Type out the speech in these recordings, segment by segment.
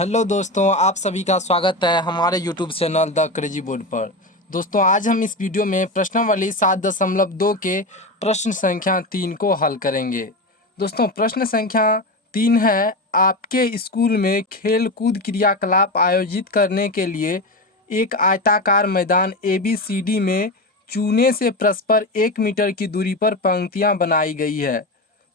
Hello दोस्तों, आप सभी का स्वागत है हमारे YouTube channel the crazy board पर। दोस्तों, आज हम इस वीडियो में प्रश्नावली 7.2 के प्रश्न संख्या 3 को हल करेंगे। दोस्तों, प्रश्न संख्या 3 है, आपके स्कूल में खेल कूद क्रियाकलाप आयोजित करने के लिए एक आयताकार मैदान ABCD में चूने से परस्पर 1 मीटर की दूरी पर पंक्तियां बनाई गई है।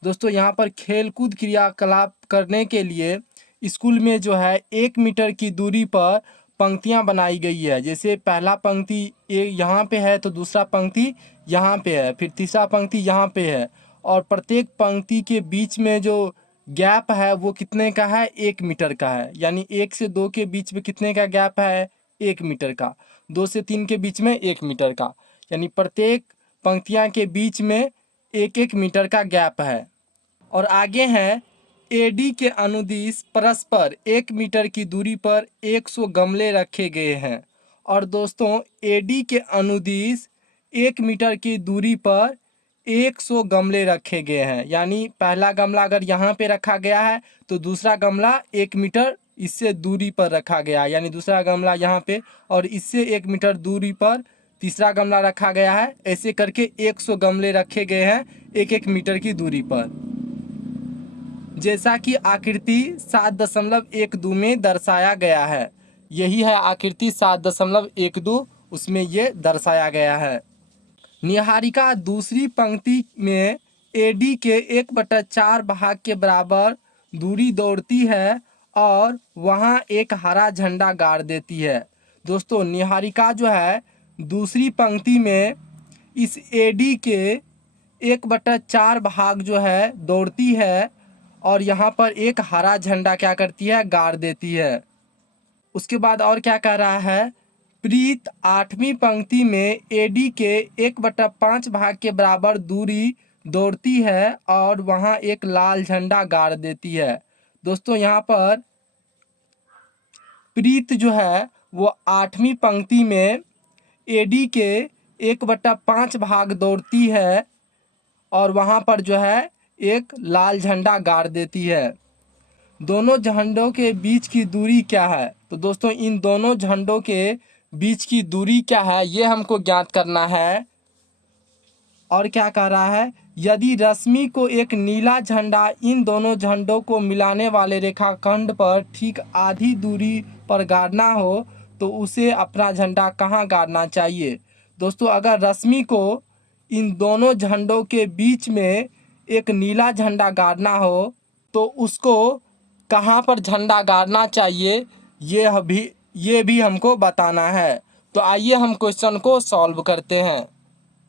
दोस्तों, यहाँ पर खेल कूद क्रियाकलाप करने के लिए स्कूल में जो है 1 मीटर की दूरी पर पंक्तियां बनाई गई है। जैसे पहला पंक्ति यहाँ पे है तो दूसरा पंक्ति यहाँ पे है, फिर तीसरा पंक्ति यहाँ पे है, और प्रत्येक पंक्ति के बीच में जो गैप है वो कितने का है, 1 मीटर का है। यानी 1 से 2 के बीच में कितने का गैप है, 1 मीटर का। 2 से 3 के बीच में 1 मीटर का, यानी प्रत्येक पंक्तियां के बीच में 1-1 मीटर का गैप है। और आगे है, AD के अनुदिश परस्पर 1 मीटर की दूरी पर 100 गमले रखे गए हैं। और दोस्तों, AD के अनुदिश 1 मीटर की दूरी पर 100 गमले रखे गए हैं। यानी पहला गमला अगर यहाँ पे रखा गया है तो दूसरा गमला 1 मीटर इससे दूरी पर रखा गया है, यानी दूसरा गमला यहाँ पे, और इससे 1 मीटर दूरी पर तीसरा गमला रखा गया है। ऐसे करके 100 गमले रखे गए हैं 1-1 मीटर की दूरी पर, जैसा कि आकृति 7.12 में दर्शाया गया है। यही है आकृति 7.12, उसमें ये दर्शाया गया है। निहारिका दूसरी पंक्ति में AD के 1/4 भाग के बराबर दूरी दौड़ती है और वहां एक हरा झंडा गाड़ देती है। दोस्तों, निहारिका जो है दूसरी पंक्ति में इस AD के 1/4 भाग जो है दौड़ती है और यहाँ पर एक हरा झंडा क्या करती है, गाड़ देती है। उसके बाद और क्या कह रहा है, प्रीत 8वीं पंक्ति में AD के 1/5 भाग के बराबर दूरी दौड़ती है और वहाँ एक लाल झंडा गाड़ देती है। दोस्तों, यहाँ पर प्रीत जो है वो 8वीं पंक्ति में AD के 1/5 भाग दौड़ती है और वहाँ पर जो है एक लाल झंडा गाड़ देती है। दोनों झंडों के बीच की दूरी क्या है? तो दोस्तों, इन दोनों झंडों के बीच की दूरी क्या है ये हमको ज्ञात करना है। और क्या कह रहा है, यदि रश्मि को एक नीला झंडा इन दोनों झंडों को मिलाने वाले रेखाखंड पर ठीक आधी दूरी पर गाड़ना हो तो उसे अपना झंडा कहाँ गाड़ना चाहिए? दोस्तों, अगर रश्मि को इन दोनों झंडों के बीच में एक नीला झंडा गाड़ना हो तो उसको कहाँ पर झंडा गाड़ना चाहिए ये भी हमको बताना है। तो आइए हम क्वेश्चन को सॉल्व करते हैं।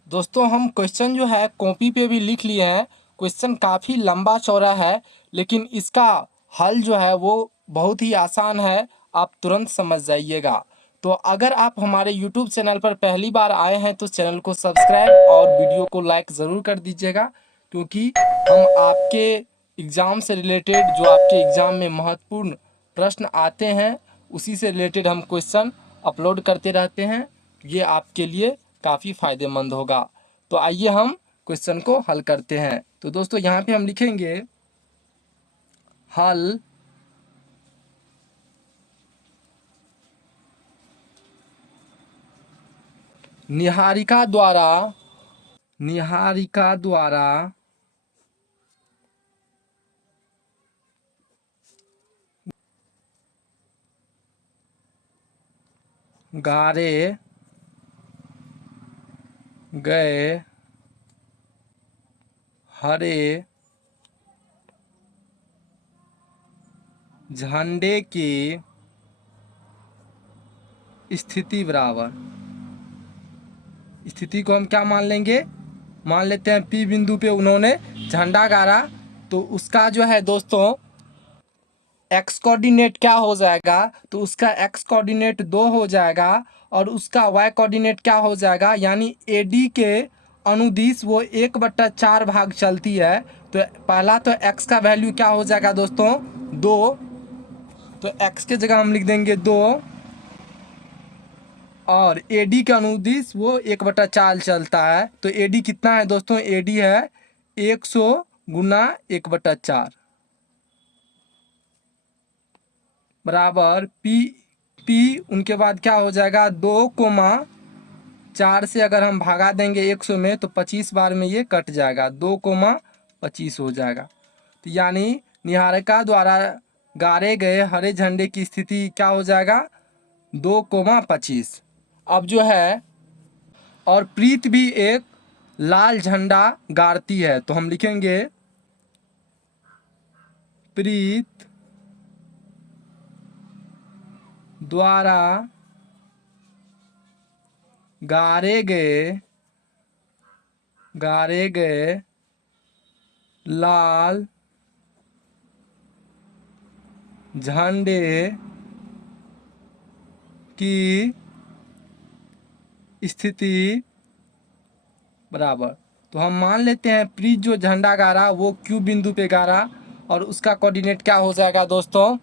दोस्तों, हम क्वेश्चन जो है कॉपी पे भी लिख लिए हैं। क्वेश्चन काफ़ी लंबा चौड़ा है, लेकिन इसका हल जो है वो बहुत ही आसान है, आप तुरंत समझ जाइएगा। तो अगर आप हमारे YouTube चैनल पर पहली बार आए हैं तो चैनल को सब्सक्राइब और वीडियो को लाइक ज़रूर कर दीजिएगा, क्योंकि हम आपके एग्ज़ाम से रिलेटेड जो आपके एग्ज़ाम में महत्वपूर्ण प्रश्न आते हैं उसी से रिलेटेड हम क्वेश्चन अपलोड करते रहते हैं। ये आपके लिए काफ़ी फ़ायदेमंद होगा। तो आइए हम क्वेश्चन को हल करते हैं। तो दोस्तों, यहाँ पे हम लिखेंगे हल निहारिका द्वारा गाड़े गए हरे झंडे की स्थिति बराबर, स्थिति को हम क्या मान लेंगे, मान लेते हैं P बिंदु पे उन्होंने झंडा गाड़ा, तो उसका जो है दोस्तों एक्स कोऑर्डिनेट क्या हो जाएगा, तो उसका एक्स कोऑर्डिनेट 2 हो जाएगा और उसका वाई कोऑर्डिनेट क्या हो जाएगा, यानी AD के अनुदिश वो 1/4 भाग चलती है। तो पहला तो एक्स का वैल्यू क्या हो जाएगा दोस्तों, 2। तो एक्स के जगह हम लिख देंगे 2, और AD के अनुदिश वो 1/4 चलता है। तो AD कितना है दोस्तों, AD है 100 × 1/4, बराबर पी उनके बाद क्या हो जाएगा 2,4 से अगर हम भागा देंगे 100 में तो 25 बार में ये कट जाएगा, 2,25 हो जाएगा। तो यानी निहारिका द्वारा गाड़े गए हरे झंडे की स्थिति क्या हो जाएगा 2,25। अब जो है और प्रीत भी एक लाल झंडा गाड़ती है, तो हम लिखेंगे प्रीत द्वारा गाड़े गए लाल झंडे की स्थिति बराबर। तो हम मान लेते हैं प्रीत जो झंडा गाड़ा वो क्यू बिंदु पे गाड़ा और उसका कोऑर्डिनेट क्या हो जाएगा दोस्तों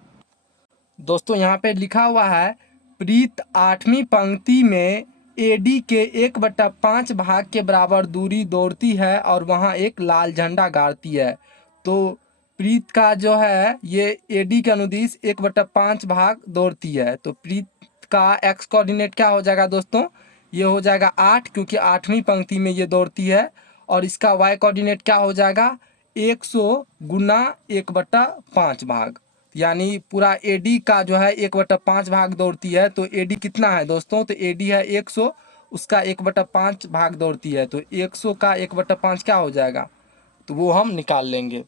यहाँ पे लिखा हुआ है प्रीत 8वीं पंक्ति में एडी के 1/5 भाग के बराबर दूरी दौड़ती है और वहाँ एक लाल झंडा गाड़ती है। तो प्रीत का जो है ये एडी के अनुदिश 1/5 भाग दौड़ती है, तो प्रीत का एक्स कोऑर्डिनेट क्या हो जाएगा दोस्तों, ये हो जाएगा 8 क्योंकि 8वीं पंक्ति में ये दौड़ती है, और इसका वाई कोऑर्डिनेट क्या हो जाएगा 100 गुना 1/5 भाग, यानी पूरा एडी का जो है 1/5 भाग दौड़ती है। तो एडी कितना है दोस्तों, तो एडी है 100, उसका 1/5 भाग दौड़ती है, तो 100 का 1/5 क्या हो जाएगा, तो वो हम निकाल लेंगे।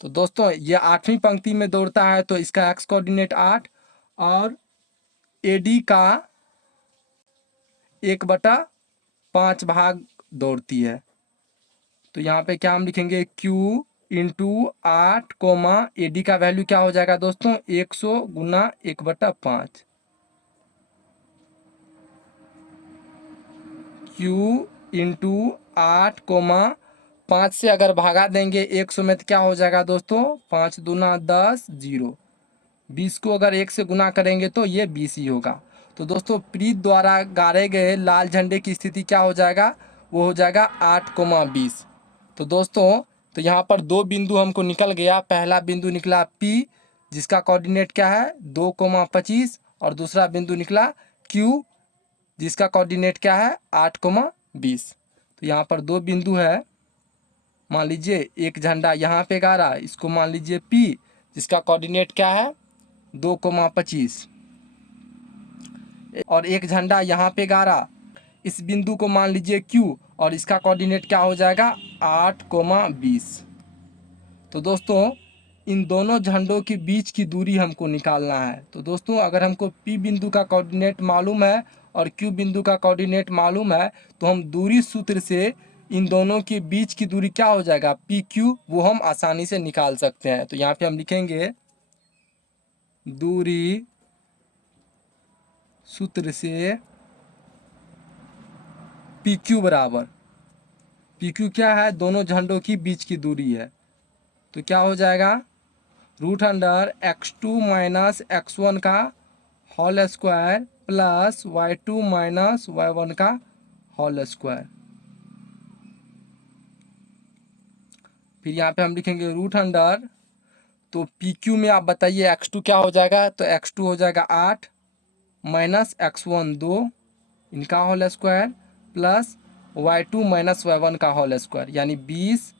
तो दोस्तों ये 8वीं पंक्ति में दौड़ता है तो इसका एक्स कोऑर्डिनेट 8 और एडी का 1/5 भाग दौड़ती है। तो यहाँ पे क्या हम लिखेंगे Q इंटू 8 कोमा एडी का वैल्यू क्या हो जाएगा दोस्तों 100 गुना 1/5। Q इंटू 8 कोमा 5 से अगर भागा देंगे 100 में तो क्या हो जाएगा दोस्तों 5 दूना 10 0, 20 को अगर 1 से गुना करेंगे तो ये 20 ही होगा। तो दोस्तों प्रीत द्वारा गाड़े गए लाल झंडे की स्थिति क्या हो जाएगा, वो हो जाएगा 8,20। तो दोस्तों तो यहाँ पर दो बिंदु हमको निकल गया, पहला बिंदु निकला P जिसका कोऑर्डिनेट क्या है 2,25 और दूसरा बिंदु निकला Q जिसका कोऑर्डिनेट क्या है 8,20। तो यहाँ पर दो बिंदु है, मान लीजिए एक झंडा यहाँ पे गाड़ा, इसको मान लीजिए P जिसका कोऑर्डिनेट क्या है 2,25 और एक झंडा यहाँ पे गाड़ा, इस बिंदु को मान लीजिए Q और इसका कोऑर्डिनेट क्या हो जाएगा 8,20। तो दोस्तों इन दोनों झंडों के बीच की दूरी हमको निकालना है। तो दोस्तों अगर हमको P बिंदु का कोऑर्डिनेट मालूम है और Q बिंदु का कोऑर्डिनेट मालूम है तो हम दूरी सूत्र से इन दोनों के बीच की दूरी क्या हो जाएगा PQ, वो हम आसानी से निकाल सकते हैं। तो यहाँ पे हम लिखेंगे दूरी सूत्र से PQ बराबर, PQ क्या है दोनों झंडों की बीच की दूरी है, तो क्या हो जाएगा √x2 माइनस x1 का whole square plus y2 minus y1 का होल स्क्वायर। फिर यहाँ पे हम लिखेंगे √, तो PQ में आप बताइए x2 क्या हो जाएगा, तो x2 हो जाएगा 8 माइनस x1 2 इनका whole square plus y2 minus y1 का होल स्क्वायर, यानी 20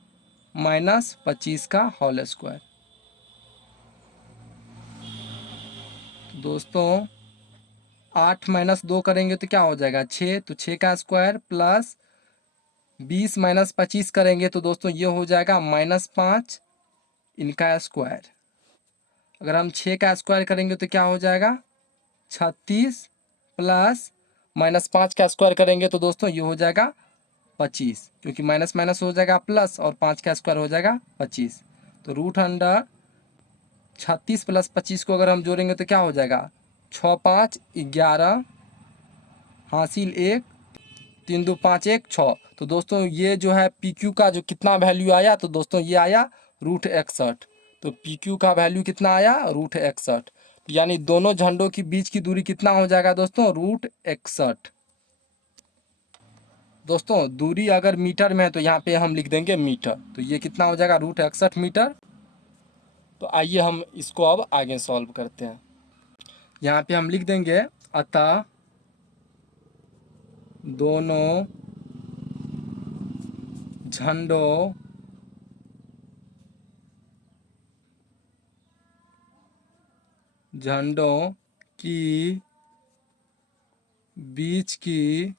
माइनस 25 का होल स्क्वायर। दोस्तों 8 माइनस 2 करेंगे तो क्या हो जाएगा 6, तो 6 का स्क्वायर प्लस 20 माइनस 25 करेंगे तो दोस्तों ये हो जाएगा -5 इनका स्क्वायर। अगर हम 6 का स्क्वायर करेंगे तो क्या हो जाएगा 36 प्लस -5 का स्क्वायर करेंगे तो दोस्तों ये हो जाएगा 25, क्योंकि माइनस माइनस हो जाएगा प्लस और 5 का स्क्वायर हो जाएगा 25। तो √36 प्लस 25 को अगर हम जोड़ेंगे तो क्या हो जाएगा 6 5 11 हासिल 1 3 2 5 1 6। तो दोस्तों ये जो है PQ का जो कितना वैल्यू आया, तो दोस्तों ये आया √61। तो PQ का वैल्यू कितना आया √61, यानी दोनों झंडों की बीच की दूरी कितना हो जाएगा दोस्तों √61। दोस्तों दूरी अगर मीटर में है तो यहाँ पे हम लिख देंगे मीटर, तो ये कितना हो जाएगा √61 मीटर। तो आइए हम इसको अब आगे सॉल्व करते हैं। यहाँ पे हम लिख देंगे अतः दोनों झंडों की बीच की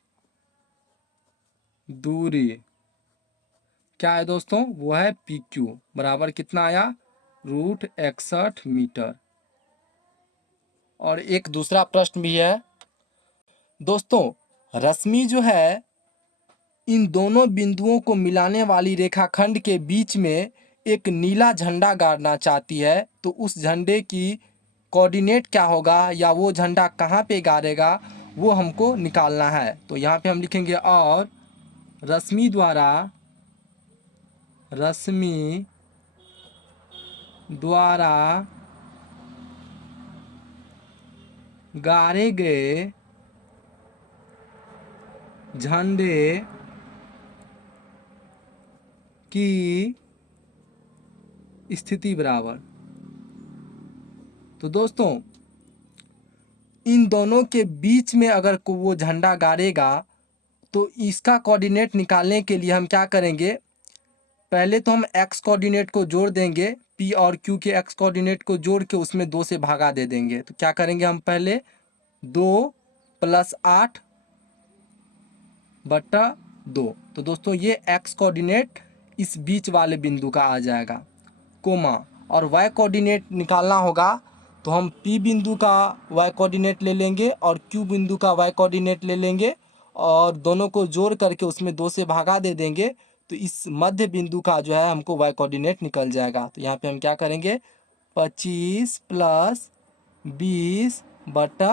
दूरी क्या है दोस्तों, वो है PQ बराबर कितना आया, √61 मीटर। और एक दूसरा प्रश्न भी है दोस्तों, रश्मि जो है इन दोनों बिंदुओं को मिलाने वाली रेखाखंड के बीच में एक नीला झंडा गाड़ना चाहती है, तो उस झंडे की कोऑर्डिनेट क्या होगा या वो झंडा कहाँ पे गाड़ेगा वो हमको निकालना है। तो यहाँ पे हम लिखेंगे और रश्मि द्वारा गाड़े गए झंडे की स्थिति बराबर। तो दोस्तों इन दोनों के बीच में अगर वो झंडा गाड़ेगा तो इसका कोऑर्डिनेट निकालने के लिए हम क्या करेंगे, पहले तो हम x कोऑर्डिनेट को जोड़ देंगे, p और q के x कोऑर्डिनेट को जोड़ के उसमें 2 से भागा दे देंगे। तो क्या करेंगे हम पहले 2 + 8 बटा 2। तो दोस्तों ये x कोऑर्डिनेट इस बीच वाले बिंदु का आ जाएगा, कोमा, और y कोऑर्डिनेट निकालना होगा तो हम P बिंदु का y कोऑर्डिनेट ले लेंगे और Q बिंदु का y कोऑर्डिनेट ले लेंगे और दोनों को जोड़ करके उसमें 2 से भागा दे देंगे। तो इस मध्य बिंदु का जो है हमको y कोऑर्डिनेट निकल जाएगा। तो यहाँ पे हम क्या करेंगे 25 + 20 बटा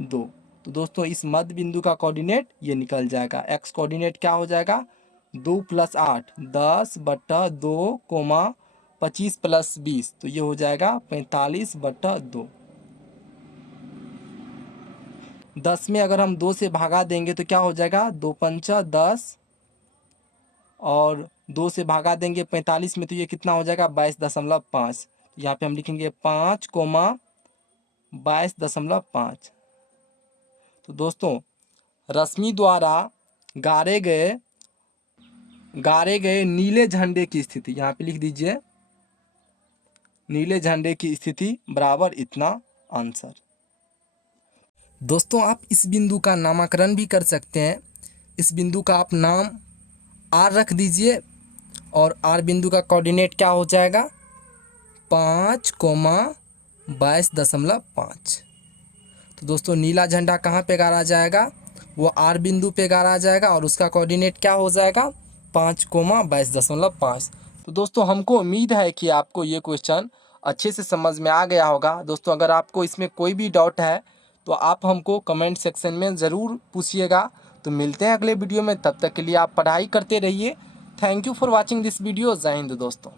2। तो दोस्तों इस मध्य बिंदु का कोऑर्डिनेट ये निकल जाएगा। x कोऑर्डिनेट क्या हो जाएगा 2 + 8 10 बटा 2 कोमा 25 + 20, तो ये हो जाएगा 45 बटा 2। 10 में अगर हम 2 से भागा देंगे तो क्या हो जाएगा 2 × 5 = 10 और 2 से भागा देंगे 45 में तो ये कितना हो जाएगा 22.5। यहाँ पे हम लिखेंगे 5 कोमा 22.5। तो दोस्तों रश्मि द्वारा गाड़े गए नीले झंडे की स्थिति, यहाँ पे लिख दीजिए नीले झंडे की स्थिति बराबर इतना आंसर। दोस्तों आप इस बिंदु का नामकरण भी कर सकते हैं। इस बिंदु का आप नाम R रख दीजिए और R बिंदु का कोऑर्डिनेट क्या हो जाएगा 5 कोमा 22.5। तो दोस्तों नीला झंडा कहाँ पे गाड़ा जाएगा, वो R बिंदु पे गाड़ा जाएगा और उसका कोऑर्डिनेट क्या हो जाएगा 5 कोमा 22.5। तो दोस्तों हमको उम्मीद है कि आपको ये क्वेश्चन अच्छे से समझ में आ गया होगा। दोस्तों अगर आपको इसमें कोई भी डाउट है तो आप हमको कमेंट सेक्शन में ज़रूर पूछिएगा। तो मिलते हैं अगले वीडियो में, तब तक के लिए आप पढ़ाई करते रहिए। Thank you for watching this video. जय हिंद दोस्तों।